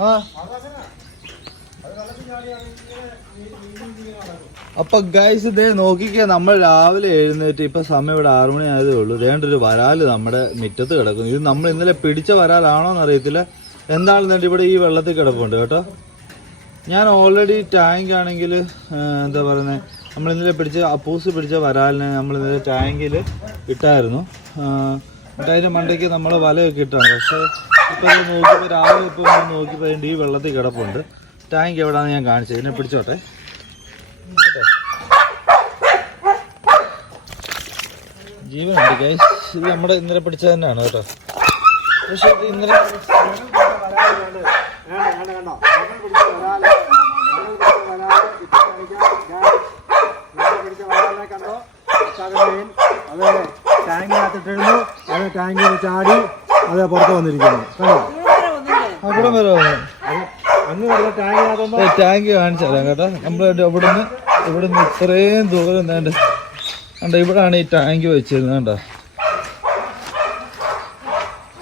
ആ അപ്പൊ ഗൈസ് ഇതേ നോക്കിക്കേ, നമ്മൾ രാവിലെ എഴുന്നേറ്റ് ഇപ്പൊ സമയം ഇവിടെ 6 മണി ആയതേ ഉള്ളൂ. വേണ്ടൊരു വരാല് നമ്മുടെ മുറ്റത്ത് കിടക്കുന്നു. ഇത് നമ്മൾ ഇന്നലെ പിടിച്ച വരാലാണോന്ന് അറിയത്തില്ല, എന്താണെന്നുണ്ട് ഇവിടെ ഈ വെള്ളത്തിൽ കിടപ്പുണ്ട് കേട്ടോ. ഞാൻ ഓൾറെഡി ടാങ്ക് ആണെങ്കിൽ എന്താ പറയുന്നത്, നമ്മൾ ഇന്നലെ അപ്പൂസ് പിടിച്ച വരാലിനെ നമ്മൾ ഇന്നലെ ടാങ്കിൽ ഇട്ടായിരുന്നു. എന്നിട്ട് അതിൻ്റെ മണ്ടയ്ക്ക് നമ്മൾ വലയൊക്കെ ഇട്ടാണ്. പക്ഷേ ഇപ്പോൾ ഇത് നോക്കിയപ്പോൾ രാവിലെ ഇപ്പോൾ നോക്കിയപ്പോൾ അതിൻ്റെ ഈ വെള്ളത്തിൽ കിടപ്പുണ്ട്. ടാങ്ക് എവിടെയാണെന്ന് ഞാൻ കാണിച്ചത്. ഇതിനെ പിടിച്ചോട്ടെ. ജീവനുണ്ട് ഗൈസ്. ഇത് നമ്മുടെ ഇന്നലെ പിടിച്ചത് തന്നെയാണ് കേട്ടോ. പക്ഷേ ഇത് ഇന്നലെ കണ്ടോ, അത് ടാങ്കിനകത്തിട്ടിരുന്നു, അത് ടാങ്കിൽ ചാടി അത് പുറത്ത് വന്നിരിക്കുന്നു. കണ്ടോ, അവിടെ വരെ ടാങ്കിനകത്തൊന്നും ടാങ്ക് കാണിച്ചു തരാം കേട്ടോ. നമ്മൾ ഇവിടുന്ന് ഇത്രയും ദൂരം വേണ്ട കണ്ടോ, ഇവിടാണ് ഈ ടാങ്ക് വെച്ചിരുന്നത് കണ്ടോ.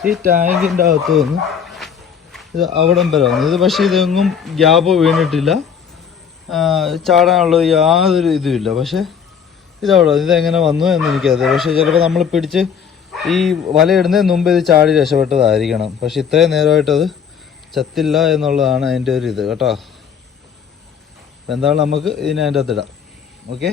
ഈ ടാങ്കിൻ്റെ അകത്ത് വന്ന് ഇത് അവിടം വരെ വന്നു. ഇത് പക്ഷേ ഇതൊന്നും ഗ്യാപ്പ് വീണിട്ടില്ല, ചാടാനുള്ള യാതൊരു ഇതുമില്ല. പക്ഷേ ഇതവിടെ ഇതെങ്ങനെ വന്നു എന്ന് എനിക്കറിയാം. പക്ഷേ ചിലപ്പോൾ നമ്മൾ പിടിച്ച് ഈ വലയിടുന്നതിന് മുമ്പ് ഇത് ചാടി രക്ഷപ്പെട്ടതായിരിക്കണം. പക്ഷെ ഇത്രയും നേരമായിട്ടത് ചത്തില്ല എന്നുള്ളതാണ് അതിൻ്റെ ഒരു ഇത് കേട്ടോ. എന്തായാലും നമുക്ക് ഇതിനെ അതിൻ്റെ അകത്തിടാം. ഓക്കെ.